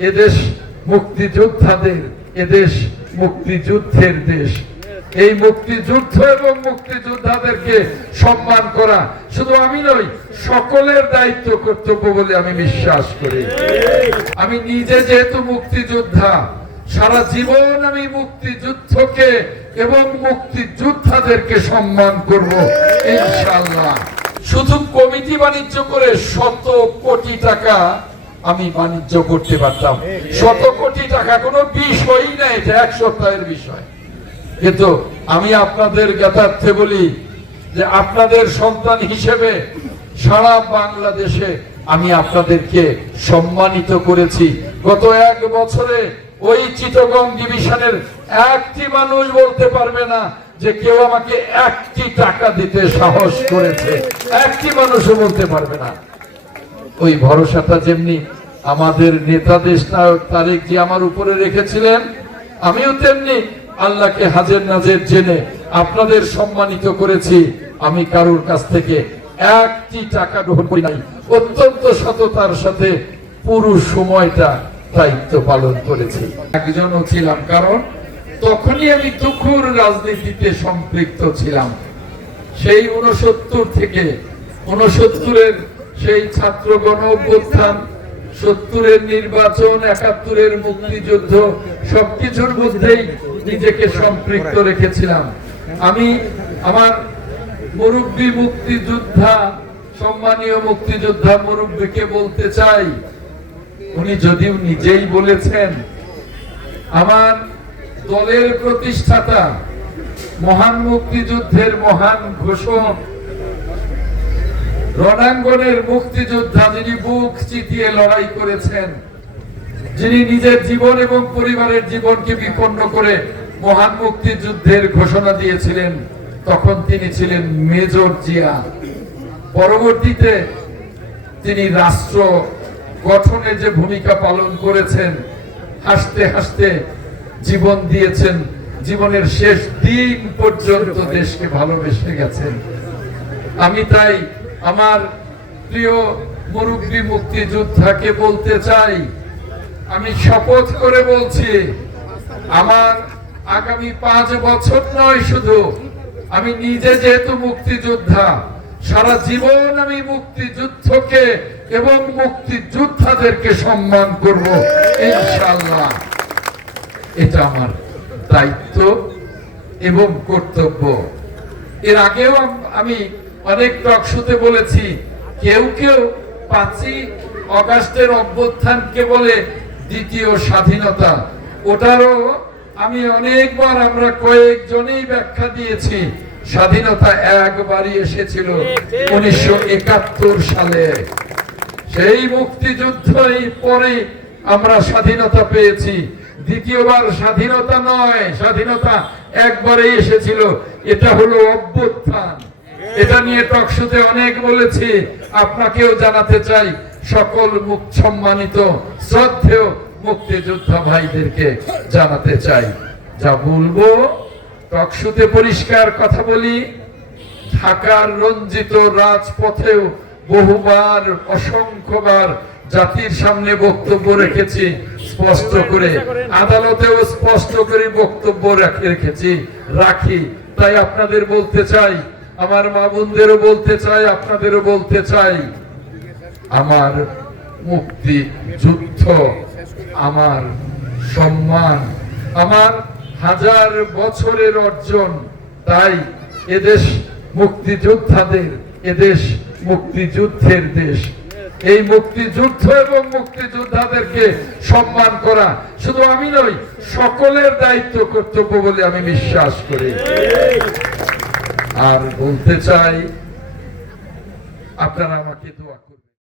এদেশ মুক্তিযোদ্ধাদের, এদেশ মুক্তিযুদ্ধের দেশ। এই মুক্তিযুদ্ধ এবং মুক্তিযোদ্ধাদেরকে সম্মান করা শুধু আমি নই, সকলের দায়িত্ব কর্তব্য বলে আমি বিশ্বাস করি। আমি নিজে যেহেতু মুক্তিযোদ্ধা, সারা জীবন আমি মুক্তিযুদ্ধকে এবং মুক্তিযোদ্ধাদেরকে সম্মান করব, ইনশাআল্লাহ। শুধু কমিটি বাণিজ্য করে শত কোটি টাকা আমি বাণিজ্য করতে পারতাম। শত কোটি টাকা, কোনো বিষয়ই না এটা এক সপ্তাহের বিষয়। কিন্তু আমি আপনাদের জ্ঞাতার্থে বলি যে আপনাদের সন্তান হিসেবে সারা বাংলাদেশে আমি আপনাদেরকে সম্মানিত করেছি। গত এক বছরে ওই চিটগং ডিভিশনের একটি মানুষ বলতে পারবে না যে কেউ আমাকে একটি টাকা দিতে সাহস করেছে। একটি মানুষও বলতে পারবে না। ওই ভরসাটা যেমনি আমাদের নেতা দেশ নায়ক তারেক জি আমার উপরে রেখেছিলেন, আমিও তেমনি আল্লাহকে হাজের নাজের জেনে আপনাদের সম্মানিত করেছি। আমি কারোর কাছ থেকে একটি টাকা গ্রহণ করি নাই, অত্যন্ত সততার সাথে পুরো সময়টা দায়িত্ব পালন করেছি। একজনও ছিলাম, কারণ তখনই আমি দুঃখুর রাজনীতিতে সম্পৃক্ত ছিলাম। সেই উনসত্তর থেকে উনসত্তরের সেই ছাত্র গণ অভ্যুত্থান সত্তরের নির্বাচন, একাত্তরের মুক্তিযুদ্ধ সবকিছুর মধ্যেই নিজেকে সম্পৃক্ত রেখেছিলাম। আমি আমার মুরব্বী মুক্তিযোদ্ধা, সম্মানীয় মুক্তিযোদ্ধা মুরব্বীকে বলতে চাই, উনি যদিও নিজেই বলেছেন, আমার দলের প্রতিষ্ঠাতা, মহান মুক্তিযুদ্ধের মহান ঘোষক রণাঙ্গনের মুক্তিযোদ্ধা যিনি বুক চিতিয়ে লড়াই করেছেন, যিনি নিজের জীবন এবং পরিবারের জীবনকে বিপন্ন করে মহান মুক্তিযুদ্ধের ঘোষণা দিয়েছিলেন, তখন তিনি ছিলেন মেজর জিয়া। পরবর্তীতে তিনি রাষ্ট্র গঠনে যে ভূমিকা পালন করেছেন, হাসতে হাসতে জীবন দিয়েছেন, জীবনের শেষ দিন পর্যন্ত দেশকে ভালোবেসে গেছেন। আমি তাই আমার প্রিয় মুরব্বী মুক্তিযোদ্ধাকে বলতে চাই, আমি শপথ করে বলছি, আমার আগামী পাঁচ বছর নয় শুধু, আমি নিজে যেহেতু মুক্তিযোদ্ধা, সারা জীবন আমি মুক্তিযুদ্ধকে এবং মুক্তিযোদ্ধাদেরকে সম্মান করব ইনশাল্লাহ এটা আমার দায়িত্ব এবং কর্তব্য। এর আগেও আমি অনেক টকশোতে বলেছি, কেউ কেউ পাঁচই অগাস্টের অভ্যুত্থানকে বলে দ্বিতীয় স্বাধীনতা। ওটারও আমি অনেকবার আমরা কয়েকজনেই ব্যাখ্যা দিয়েছি, স্বাধীনতা একবারই এসেছিল উনিশশো একাত্তর সালে। সেই মুক্তিযুদ্ধই পরে আমরা স্বাধীনতা পেয়েছি। দ্বিতীয়বার স্বাধীনতা নয়, স্বাধীনতা একবারে এসেছিল, এটা হলো অভ্যুত্থান। এটা নিয়ে টকশোতে অনেক বলেছি। আপনাকেও জানাতে চাই, সকল মুখ সম্মানিত, শ্রদ্ধেয় মুক্তিযোদ্ধা ভাইদেরকে জানাতে চাই। যা বলব টকশোতে পরিষ্কার কথা বলি, ঢাকার রঞ্জিত রাজপথেও বহুবার, অসংখ্যবার জাতির সামনে বক্তব্য রেখেছি, স্পষ্ট করে, আদালতেও স্পষ্ট করে বক্তব্য রেখেছি, রাখি। তাই আপনাদের বলতে চাই আমার মা বোনদেরও বলতে চাই আপনাদেরও বলতে চাই, আমার মুক্তি, যুদ্ধ, আমার সম্মান, আমার হাজার বছরের অর্জন, তাই এদেশ মুক্তিযোদ্ধাদের, এদেশ মুক্তিযুদ্ধের দেশ। এই মুক্তিযুদ্ধ এবং মুক্তিযোদ্ধাদেরকে সম্মান করা শুধু আমি নই, সকলের দায়িত্ব, কর্তব্য বলে আমি বিশ্বাস করি। আর বলতে চাই আপনারা আমাকে দোয়া করবেন।